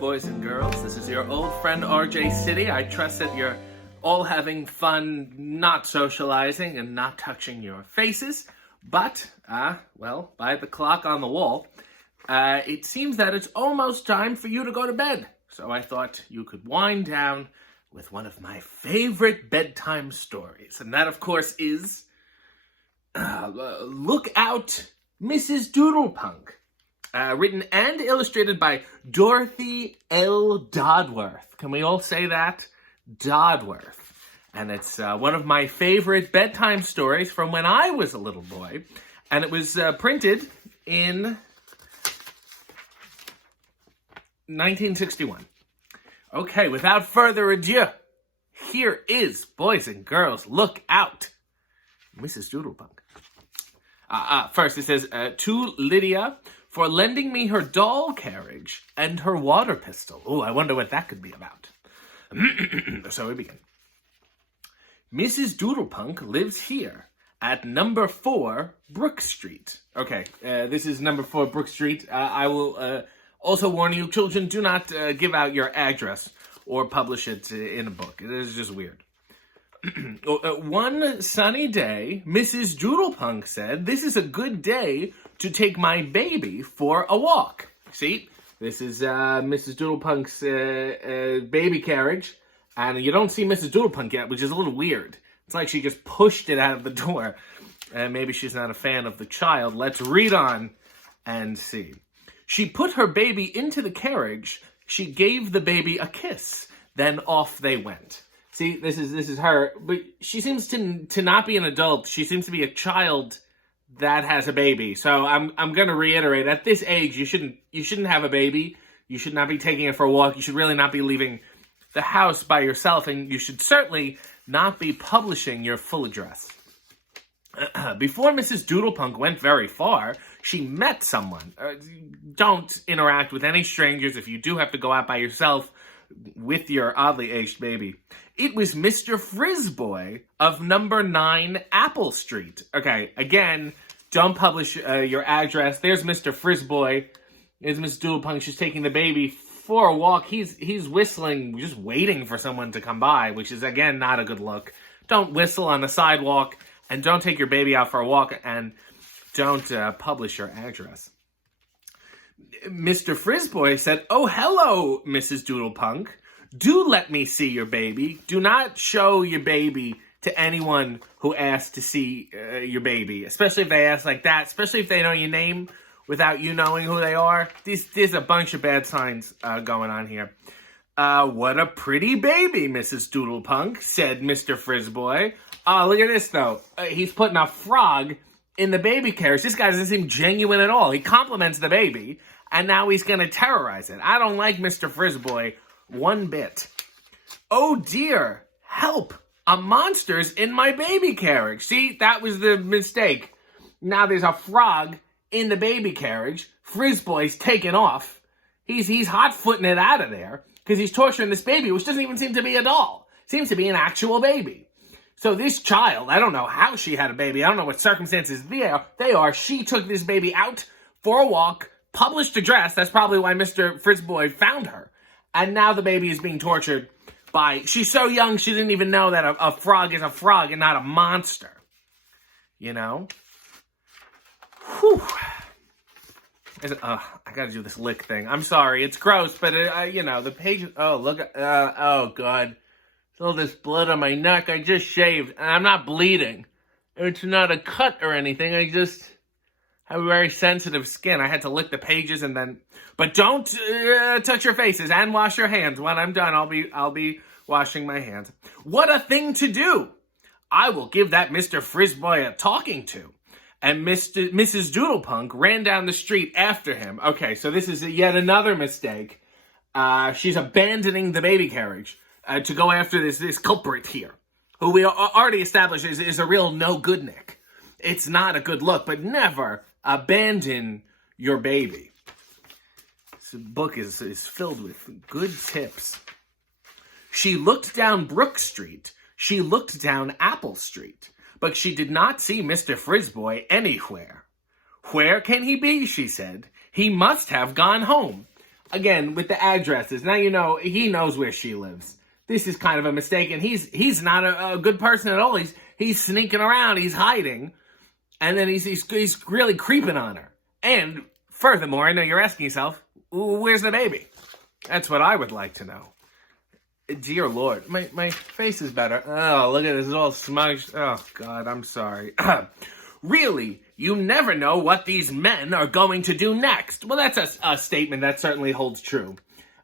boys and girls. This is your old friend RJ City. I trust that you're all having fun, not socializing and not touching your faces. But, well, by the clock on the wall, it seems that it's almost time for you to go to bed. So I thought you could wind down with one of my favorite bedtime stories. And that, of course, is Look Out, Mrs. Doodlepunk. Written and illustrated by Dorothy L. Dodworth. Can we all say that? Dodworth. And it's one of my favorite bedtime stories from when I was a little boy. And it was printed in 1961. Okay, without further ado, here is, boys and girls, Look Out, Mrs. Doodlepunk. First, it says, to Lydia for lending me her doll carriage and her water pistol. Oh, I wonder what that could be about. So we begin. Mrs. Doodlepunk lives here at number 4 Brook Street. Okay, this is number 4 Brook Street. I will also warn you, children, do not give out your address or publish it in a book. It is just weird. One sunny day, Mrs. Doodlepunk said, "This is a good day to take my baby for a walk." See, this is Mrs. Doodlepunk's baby carriage, and you don't see Mrs. Doodlepunk yet, which is a little weird. It's like she just pushed it out of the door, and maybe she's not a fan of the child. Let's read on and see. She put her baby into the carriage. She gave the baby a kiss. Then off they went. See, this is her, but she seems to not be an adult. She seems to be a child that has a baby. So I'm going to reiterate, at this age, you shouldn't have a baby. You should not be taking it for a walk. You should really not be leaving the house by yourself, and you should certainly not be publishing your full address. Before Mrs. Doodlepunk went very far, she met someone. Don't interact with any strangers if you do have to go out by yourself with your oddly aged baby. It was Mr. Frizzboy of number 9 Apple Street. Okay, again, don't publish your address. There's Mr. Frizzboy. There's Miss Doodlepunk. She's taking the baby for a walk. He's whistling, just waiting for someone to come by, which is, again, not a good look. Don't whistle on the sidewalk, and don't take your baby out for a walk, and don't publish your address. Mr. Frizzboy said, "Oh, hello, Mrs. Doodlepunk. Do let me see your baby. Do not show your baby to anyone who asks to see your baby, especially if they ask like that, especially if they know your name without you knowing who they are." There's a bunch of bad signs going on here. "What a pretty baby, Mrs. Doodlepunk," said Mr. Frizzboy. Oh, look at this, though. He's putting a frog in the baby carriage. This guy doesn't seem genuine at all. He compliments the baby, and now he's going to terrorize it. I don't like Mr. Frizzboy one bit. "Oh dear, help, a monster's in my baby carriage." See, that was the mistake. Now there's a frog in the baby carriage. Frizzboy's taken off. He's hot-footing it out of there because he's torturing this baby, which doesn't even seem to be a doll. Seems to be an actual baby. So this child, I don't know how she had a baby. I don't know what circumstances they are. She took this baby out for a walk, published address. That's probably why Mr. Frizzboy found her. And now the baby is being tortured by... She's so young, she didn't even know that a frog is a frog and not a monster. You know? Whew. I gotta do this lick thing. I'm sorry, it's gross, but, the page... Oh, look at... oh, God. All this blood on my neck. I just shaved, and I'm not bleeding. It's not a cut or anything. I just have very sensitive skin. I had to lick the pages and then... But don't touch your faces and wash your hands. When I'm done, I'll be washing my hands. What a thing to do! I will give that Mr. Frizzboy a talking to. And Mrs. Doodlepunk ran down the street after him. Okay, so this is yet another mistake. She's abandoning the baby carriage to go after this culprit here, who we already established is a real no-goodnik. It's not a good look, but never abandon your baby. This book is filled with good tips. She looked down Brook Street. She looked down Apple Street. But she did not see Mr. Frizzboy anywhere. "Where can he be?" she said. "He must have gone home. again, with the addresses, now you know he knows where she lives. This is kind of a mistake, and he's not a good person at all. He's sneaking around, he's hiding, and then he's really creeping on her. And furthermore, I know you're asking yourself, where's the baby? That's what I would like to know. Dear Lord, my face is better. Oh, look at this, it's all smudged. Oh, God, I'm sorry. Really, you never know what these men are going to do next. Well, that's a statement that certainly holds true.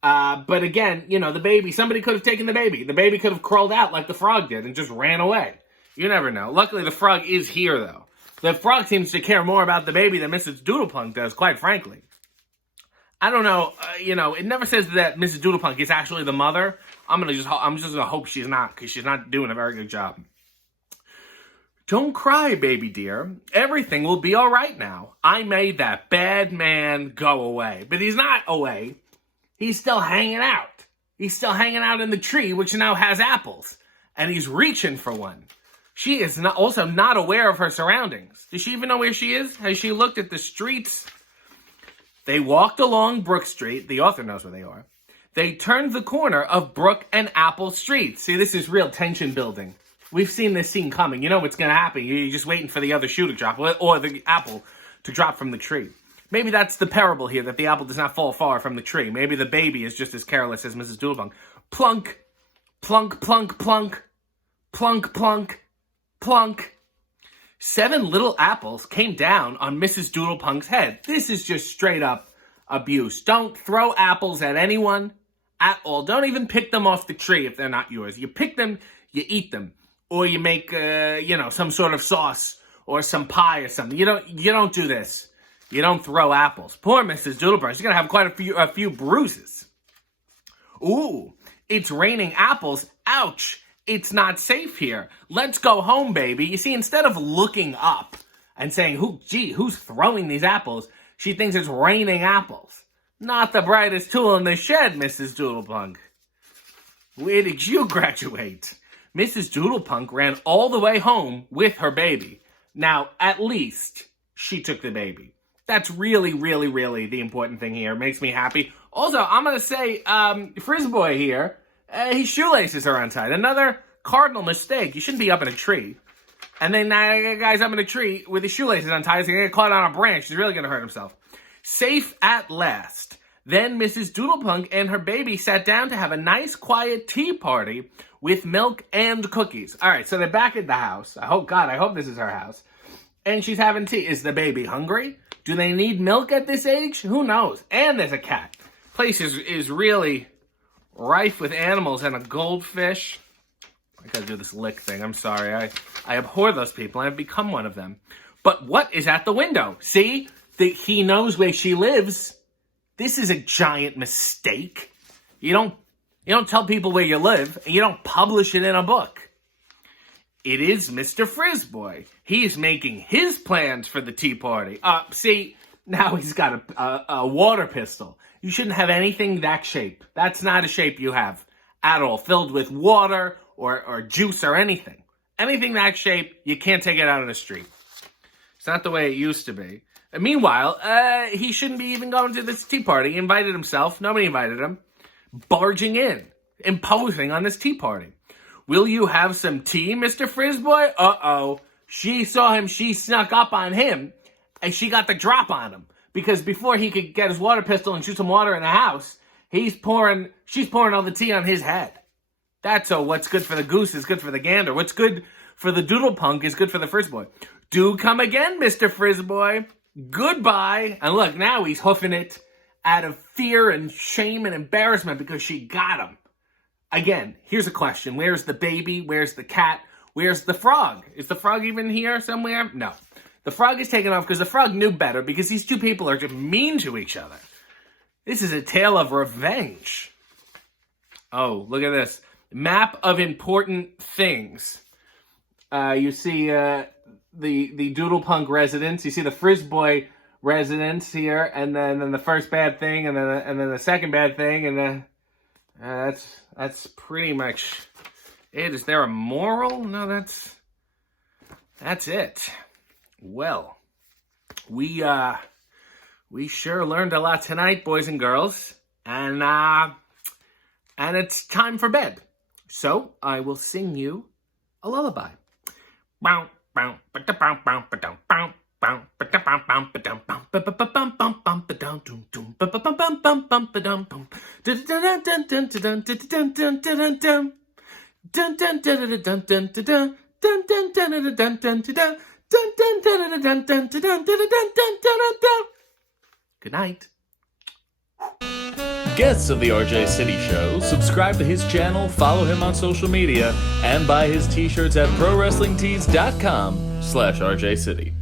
But again, you know, the baby, somebody could have taken the baby. The baby could have crawled out like the frog did and just ran away. You never know. Luckily, the frog is here, though. The frog seems to care more about the baby than Mrs. Doodlepunk does, quite frankly. I don't know, you know, it never says that Mrs. Doodlepunk is actually the mother. I'm just gonna hope she's not, because she's not doing a very good job. Don't cry, baby dear. Everything will be all right now. I made that bad man go away. But he's not away. He's still hanging out. He's still hanging out in the tree, which now has apples. And he's reaching for one. She is also not aware of her surroundings. Does she even know where she is? Has she looked at the streets? They walked along Brook Street. The author knows where they are. They turned the corner of Brook and Apple Street. See, this is real tension building. We've seen this scene coming. You know what's going to happen. You're just waiting for the other shoe to drop, or the apple to drop from the tree. Maybe that's the parable here, that the apple does not fall far from the tree. Maybe the baby is just as careless as Mrs. Doodlepunk. Plunk, plunk, plunk, plunk, plunk, plunk, plunk. 7 little apples came down on Mrs. Doodlepunk's head. This is just straight up abuse. Don't throw apples at anyone at all. Don't even pick them off the tree if they're not yours. You pick them, you eat them. Or you make, some sort of sauce or some pie or something. You don't do this. You don't throw apples. Poor Mrs. Doodlepunk. She's going to have quite a few bruises. Ooh, it's raining apples. Ouch. It's not safe here. Let's go home, baby. You see, instead of looking up and saying, who's throwing these apples? She thinks it's raining apples. Not the brightest tool in the shed, Mrs. Doodlepunk. Where did you graduate? Mrs. Doodlepunk ran all the way home with her baby. Now, at least she took the baby. That's really, really, really the important thing here. It makes me happy. Also, I'm going to say, Frizzboy here, his shoelaces are untied. Another cardinal mistake. You shouldn't be up in a tree. And then a guy's up in a tree with his shoelaces untied. He's going to get caught on a branch. He's really going to hurt himself. Safe at last. Then Mrs. Doodlepunk and her baby sat down to have a nice, quiet tea party with milk and cookies. All right, so they're back at the house. I hope this is her house. And she's having tea. Is the baby hungry? Do they need milk at this age? Who knows? And there's a cat. Place is really rife with animals and a goldfish. I gotta do this lick thing. I'm sorry. I abhor those people. I've become one of them. But what is at the window? See? He knows where she lives. This is a giant mistake. You don't tell people where you live, and you don't publish it in a book. It is Mr. Frizzboy. He's making his plans for the tea party. See, now he's got a water pistol. You shouldn't have anything that shape. That's not a shape you have at all, filled with water or juice or anything. Anything that shape, you can't take it out on the street. It's not the way it used to be. And meanwhile, he shouldn't be even going to this tea party. He invited himself. Nobody invited him. Barging in, imposing on this tea party. Will you have some tea, Mr. Frizzboy? Uh-oh. She saw him, she snuck up on him, and she got the drop on him. Because before he could get his water pistol and shoot some water in the house, she's pouring all the tea on his head. That's what's good for the goose is good for the gander. What's good for the Doodlepunk is good for the Frizzboy. Do come again, Mr. Frizzboy. Goodbye. And look, now he's hoofing it out of fear and shame and embarrassment because she got him. Again, here's a question. Where's the baby? Where's the cat? Where's the frog? Is the frog even here somewhere? No. The frog is taken off because the frog knew better because these two people are just mean to each other. This is a tale of revenge. Oh, look at this. Map of important things. You see the Doodlepunk residence. You see the Frizzboy residence here, and then the first bad thing, and then the second bad thing, and then that's pretty much it. Is there a moral? No, that's it. Well, we sure learned a lot tonight, boys and girls. and it's time for bed. So I will sing you a lullaby. Good night. Guests of the RJ City Show, subscribe to his channel, follow him on social media, and buy his t-shirts at prowrestlingtees.com/RJ City.